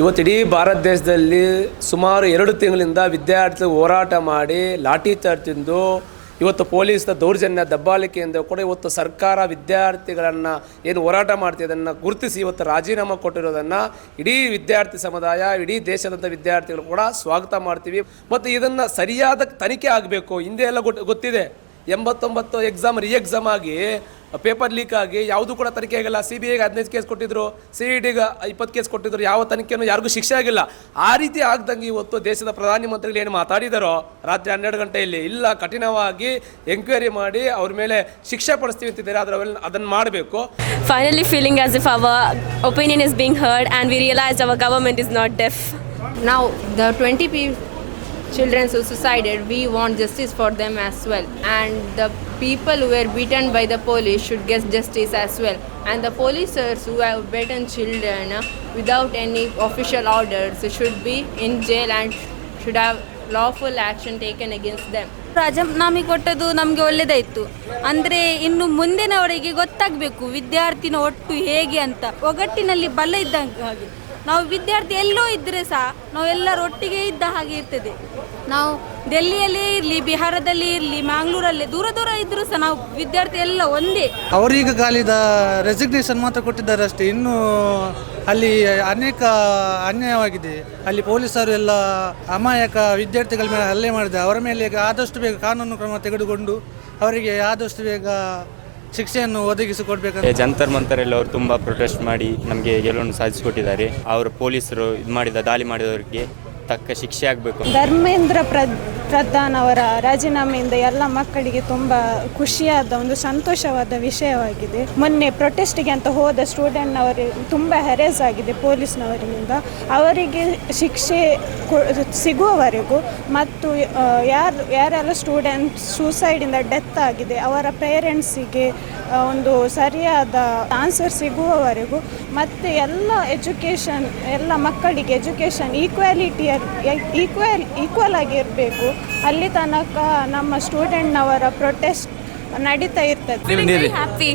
ಇವತ್ತು ಇಡೀ ಭಾರತ ದೇಶದಲ್ಲಿ ಸುಮಾರು 2 ತಿಂಗಳಿಂದ ವಿದ್ಯಾರ್ಥಿಗಳು ಹೋರಾಟ ಮಾಡಿ ಲಾಠಿ ಚಾರ್ಜ್ ತಿಂದು ಇವತ್ತು ಪೊಲೀಸ್ನ ದೌರ್ಜನ್ಯ ದಬ್ಬಾಳಿಕೆಯಿಂದ ಕೂಡ ಇವತ್ತು ಸರ್ಕಾರ ವಿದ್ಯಾರ್ಥಿಗಳನ್ನು ಏನು ಹೋರಾಟ ಮಾಡ್ತಿದ್ದನ್ನು ಗುರುತಿಸಿ ಇವತ್ತು ರಾಜೀನಾಮೆ ಕೊಟ್ಟಿರೋದನ್ನು ಇಡೀ ವಿದ್ಯಾರ್ಥಿ ಸಮುದಾಯ ಇಡೀ ದೇಶದಂಥ ವಿದ್ಯಾರ್ಥಿಗಳು ಕೂಡ ಸ್ವಾಗತ ಮಾಡ್ತೀವಿ. ಮತ್ತು ಇದನ್ನು ಸರಿಯಾದ ತನಿಖೆ ಆಗಬೇಕು. ಹಿಂದೆ ಎಲ್ಲ ಗೊತ್ತಿದೆ, 89 ಎಕ್ಸಾಮ್ ಎಕ್ಸಾಮ್ ಆಗಿ ಪೇಪರ್ ಲೀಕ್ ಆಗಿ ಯಾವುದೂ ಕೂಡ ತನಿಖೆ ಆಗಿಲ್ಲ. CBIಗೆ 15 ಕೇಸ್ ಕೊಟ್ಟಿದ್ರು, CIDಗೆ 20 ಕೇಸ್ ಕೊಟ್ಟಿದ್ರು, ಯಾವ ತನಿಖೆನೂ ಯಾರಿಗೂ ಶಿಕ್ಷೆ ಆಗಿಲ್ಲ. ಆ ರೀತಿ ಆಗ್ದಂಗೆ ಇವತ್ತು ದೇಶದ ಪ್ರಧಾನಮಂತ್ರಿಗಳು ಏನು ಮಾತಾಡಿದಾರೋ ರಾತ್ರಿ 12 ಗಂಟೆಯಲ್ಲಿ, ಇಲ್ಲ ಕಠಿಣವಾಗಿ ಎಂಕ್ವೈರಿ ಮಾಡಿ ಅವ್ರ ಮೇಲೆ ಶಿಕ್ಷೆ ಪಡಿಸ್ತೀವಿ ಅಂತಿದ್ದಾರೆ. ಅದನ್ನು ಮಾಡಬೇಕು. Finally feeling as if our opinion is being heard and we realized our government is not deaf. Now the 20 children who suicided, we want justice for them as well, and the people who were beaten by the police should get justice as well, and the policers who have beaten children without any official orders should be in jail and should have lawful action taken against them. ರಾಜೀನಾಮೆ ಕೊಟ್ಟದ್ದು ನಮಗೆ ಒಳ್ಳೆಯದಾಯಿತು. ಅಂದರೆ ಇನ್ನು ಮುಂದಿನವರಿಗೆ ಗೊತ್ತಾಗಬೇಕು ವಿದ್ಯಾರ್ಥಿನ ಒಟ್ಟು ಹೇಗೆ ಅಂತ. ಒಗ್ಗಟ್ಟಿನಲ್ಲಿ ಬಲ ಇದ್ದಂಗೆ ಹಾಗೆ ನಾವು ವಿದ್ಯಾರ್ಥಿ ಎಲ್ಲೋ ಇದ್ದರೆ ಸಹ ನಾವು ಎಲ್ಲರೂ ಒಟ್ಟಿಗೆ ಇದ್ದ ಹಾಗೆ ಇರ್ತದೆ. ನಾವು ಡೆಲ್ಲಿಯಲ್ಲಿ ಇರಲಿ, ಬಿಹಾರದಲ್ಲಿ ಇರಲಿ, ಮ್ಯಾಂಗ್ಳೂರಲ್ಲಿ ದೂರ ದೂರ ಇದ್ದರೂ ಸಹ ನಾವು ವಿದ್ಯಾರ್ಥಿ ಎಲ್ಲ ಒಂದೇ. ಅವರೀಗ ಕಾಲಿದ ರೆಸಿಗ್ನೇಷನ್ ಮಾತ್ರ ಕೊಟ್ಟಿದ್ದಾರೆ ಅಷ್ಟೇ. ಇನ್ನೂ ಅಲ್ಲಿ ಅನೇಕ ಅನ್ಯಾಯವಾಗಿದೆ. ಅಲ್ಲಿ ಪೊಲೀಸರು ಎಲ್ಲ ಅಮಾಯಕ ವಿದ್ಯಾರ್ಥಿಗಳ ಮೇಲೆ ಹಲ್ಲೆ ಮಾಡಿದೆ. ಅವರ ಮೇಲೆ ಆದಷ್ಟು ಬೇಗ ಕಾನೂನು ಕ್ರಮ ತೆಗೆದುಕೊಂಡು ಅವರಿಗೆ ಆದಷ್ಟು ಬೇಗ ಶಿಕ್ಷೆಯನ್ನು ಒದಗಿಸಿಕೊಡ್ಬೇಕಂತ ಜಂತರ್ ಮಂತರ್ ಎಲ್ಲ ಅವರು ತುಂಬ ಪ್ರೊಟೆಸ್ಟ್ ಮಾಡಿ ನಮಗೆ ಗೆಲುವನ್ನು ಸಾಧಿಸಿಕೊಟ್ಟಿದ್ದಾರೆ. ಅವರು ಪೊಲೀಸರು ದಾಳಿ ಮಾಡಿದವರಿಗೆ ತಕ್ಕ ಶಿಕ್ಷೆ ಆಗಬೇಕು. ಧರ್ಮೇಂದ್ರ ಪ್ರಧಾನ್ ಅವರ ರಾಜೀನಾಮೆಯಿಂದ ಎಲ್ಲ ಮಕ್ಕಳಿಗೆ ತುಂಬ ಖುಷಿಯಾದ ಒಂದು ಸಂತೋಷವಾದ ವಿಷಯವಾಗಿದೆ. ಮೊನ್ನೆ ಪ್ರೊಟೆಸ್ಟ್ಗೆ ಅಂತ ಹೋದ ಸ್ಟೂಡೆಂಟ್ನವರು ತುಂಬ ಹೆರೇಸ್ ಆಗಿದೆ ಪೊಲೀಸ್ನವರಿಂದ. ಅವರಿಗೆ ಶಿಕ್ಷೆ ಸಿಗುವವರೆಗೂ ಮತ್ತು ಯಾರೆಲ್ಲ ಸ್ಟೂಡೆಂಟ್ಸ್ ಸೂಸೈಡಿಂದ ಡೆತ್ ಆಗಿದೆ ಅವರ ಪೇರೆಂಟ್ಸಿಗೆ ಒಂದು ಸರಿಯಾದ ಆನ್ಸರ್ ಸಿಗುವವರೆಗೂ ಮತ್ತು ಎಲ್ಲ ಮಕ್ಕಳಿಗೆ ಎಜುಕೇಷನ್ ಈಕ್ವಲ್ ಆಗಿರಬೇಕು. ಅಲ್ಲಿ ತನಕ ನಮ್ಮ ಸ್ಟೂಡೆಂಟ್ನವರ ಪ್ರೊಟೆಸ್ಟ್ ನಡೀತಾ ಇರ್ತದೆ. Feeling very happy.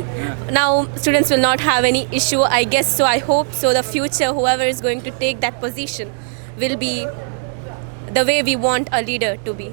Now students will not have any issue, I guess so. I hope so. The future, whoever is going to take that position will be the way we want a leader to be.